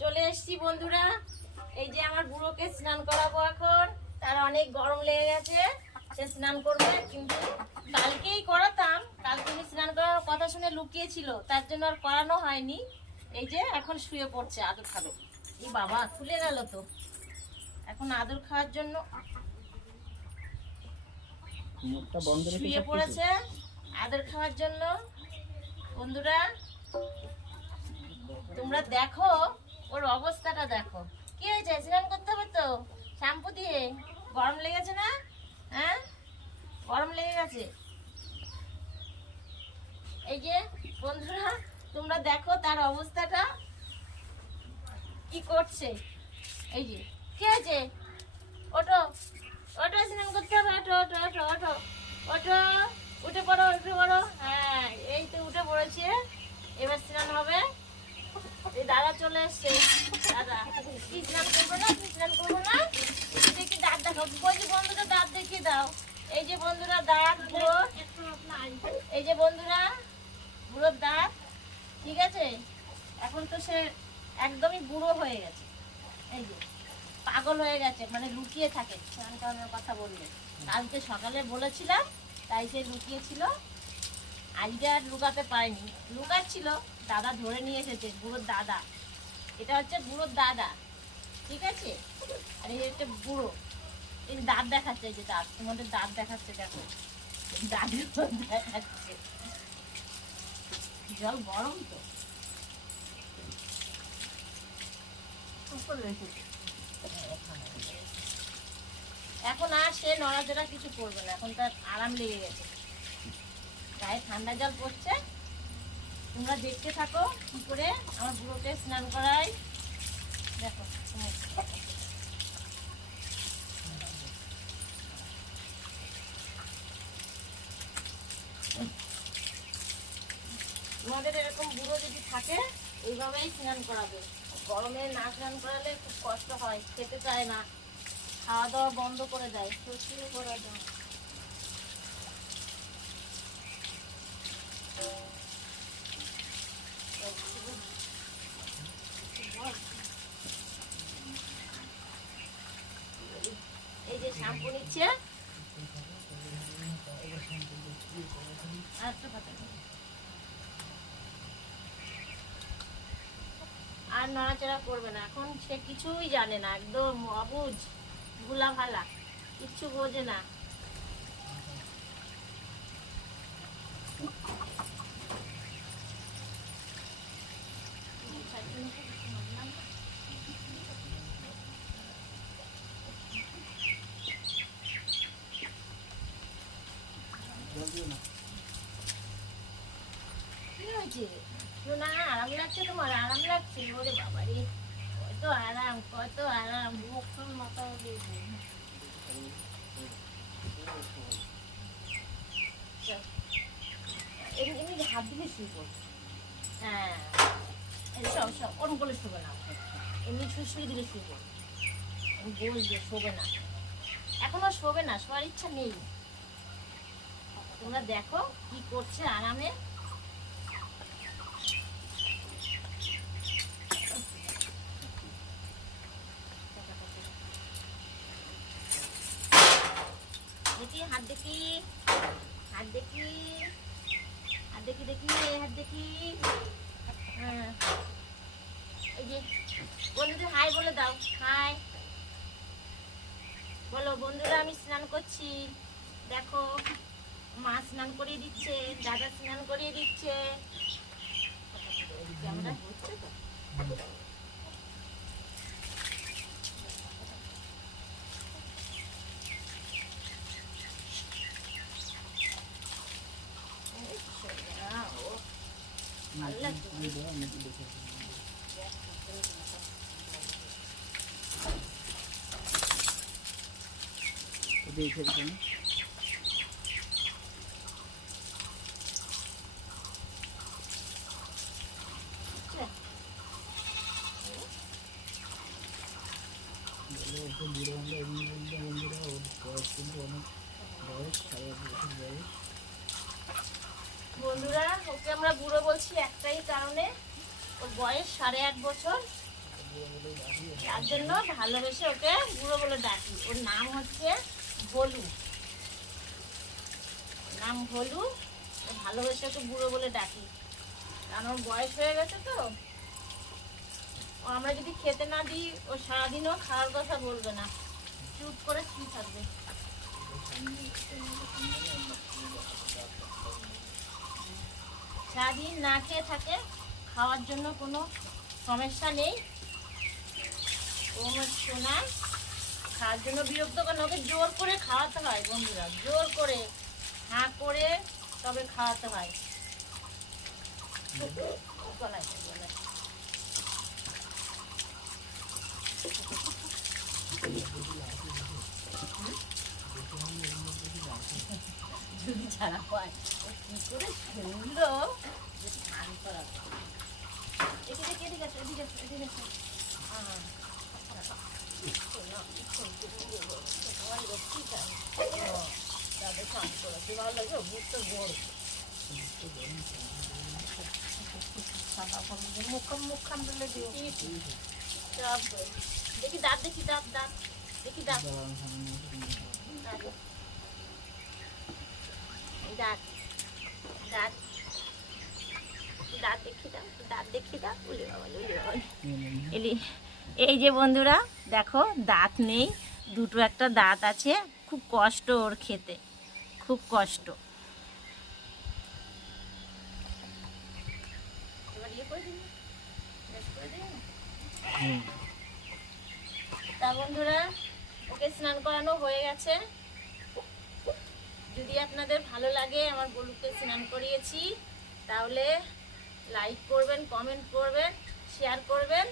চলে এসেছি বন্ধুরা। এই যে আমার বুড়োকে স্নান করাবো এখন। তার অনেক গরম লেগে গেছে, সে স্নান করবে। কিন্তু কালকেই করাতাম, কালকে আমি স্নান করার কথা শুনে লুকিয়েছিল, তার জন্য আর করানো হয়নি। এই যে এখন শুয়ে পড়ছে, আদর খাবে। এই বাবা খুলে গেল তো। এখন আদর খাওয়ার জন্য শুয়ে পড়েছে আদর খাওয়ার জন্য। বন্ধুরা তোমরা দেখো ওর অবস্থাটা দেখো। কি হয়েছে? স্নান করতে হবে তো শ্যাম্পু দিয়ে। গরম লেগেছে না? হ্যাঁ, গরম লেগে গেছে। এই যে বন্ধুরা তোমরা দেখো তার অবস্থাটা কি করছে। এই যে কি হয়েছে? ওঠো ওঠো, স্নান করতে হবে। ওঠো ওঠো ওঠো ওঠো ওঠো, উঠে পড়ো উঠে পড়ো। হ্যাঁ, এই তো উঠে পড়েছে, এবার স্নান হবে। এই দাদা চলে এসছে। দাদা কি স্নান করবো না? কি স্নান করবো না? দেখি দাঁত দেখো, বলছি বন্ধুরা দাঁত দেখিয়ে দাও। এই যে বন্ধুরা দাঁত বুড়ো, এই যে বন্ধুরা বুড়োর দাঁত। ঠিক আছে, এখন তো সে একদমই বুড়ো হয়ে গেছে। এই যে পাগল হয়ে গেছে, মানে লুকিয়ে থাকে স্নান করানোর কথা বললে। কালকে সকালে বলেছিলাম, তাই সে লুকিয়েছিল। আজকে আর লুকাতে পারেনি, লুকাচ্ছিল। দাদা ধরে নিয়ে এসেছে, বুড়োর দাদা। এটা হচ্ছে বুড়োর দাদা, ঠিক আছে। আর এই হচ্ছে বুড়ো, এই দাঁত দেখাচ্ছে। এই যে দাঁত, তোমাদের দাঁত দেখাচ্ছে, দেখো দাঁতের দেখাচ্ছে। জল গরম তো। এখন আর সে নড়াচড়া কিছু করবে না, এখন তার আরাম লেগে গেছে, গায়ে ঠান্ডা জল পড়ছে। তোমরা দেখতে থাকো কি করে আমার বুড়োকে স্নান করাই। দেখো তোমাদের এরকম বুড়ো যদি থাকে এইভাবেই স্নান করাবে। গরমে না স্নান করালে খুব কষ্ট হয়, খেতে চায় না, খাওয়া দাওয়া বন্ধ করে দেয়, শুয়ে করে দেয়। এই যে শ্যাম্পু নিচ্ছে। আর নড়াচড়া করবে না, এখন সে কিছুই জানে না, একদম অবুঝ গুলা ভালা, কিচ্ছু বোঝে না। কি হয়েছে না? আরাম লাগছে তোমার? আরাম লাগছে? ওরে বাবা রে, কত আরাম, কত আরাম। মুখখান মাথা এমনি হাত দিলে শুয়ে পড়বে। হ্যাঁ, সব সব ওরম করে শোবে না, এমনি শুয়ে দিলে শুয়ে পড়বে। বসবে, শোবে না, এখনো শোবে না, শোয়ার ইচ্ছা নেই। তোমরা দেখো কি করছে আরামে। দেখি হাত দেখি, হাত দেখি, হাত দেখি, দেখি হাত দেখি। হ্যাঁ, এই যে বন্ধুদের হাই বলে দাও। হাই বলো বন্ধুরা, আমি স্নান করছি। দেখো মা স্নান করিয়ে দিচ্ছে, দাদা স্নান করিয়ে দিচ্ছে। ক্যামেরা হচ্ছে তো। বন্ধুরা ওকে আমরা বুড়ো বলছি একটাই কারণে, ওর বয়স 8.5 বছর। তার জন্য ভালোবেসে ওকে বুড়ো বলে ডাকি। ওর নাম হচ্ছে ভোলু, নাম ভোলু। ভালোবেসে ওকে বুড়ো বলে ডাকি, কারণ ওর বয়স হয়ে গেছে তো। আমরা যদি খেতে না দিই ও সারাদিনও খাওয়ার কথা বলবে না, চুপ করে শুয়ে থাকবে। সারাদিন না খেয়ে থাকে, খাওয়ার জন্য কোনো সমস্যা নেই। ও আমার সোনা, খাওয়ার জন্য বিরক্ত করে ওকে জোর করে খাওয়াতে হয় বন্ধুরা, জোর করে হাঁ করে তবে খাওয়াতে হয়। গলায় গলায় যদি ছাড়া হয় ও কি করে শুনলো। এদিকে আছে, এদিকে আছে, এদিকে আছে। দেখি দাঁত, দেখি দাঁত, দাঁত দেখি দাঁত, দাঁত, দাঁত, দাঁত দেখি দাও, দাঁত দেখি দাও। উলে বাবা, উলে বাবা, এলি। এই যে বন্ধুরা দেখো, দাঁত নেই, দুটো একটা দাঁত আছে। খুব কষ্ট ওর খেতে, খুব কষ্ট। এবার ইয়ে করে দিবি, তা বন্ধুরা ওকে স্নান করানো হয়ে গেছে। যদি আপনাদের ভালো লাগে আমার গরুকে স্নান করিয়েছি, তাহলে লাইক করবেন, কমেন্ট করবেন, শেয়ার করবেন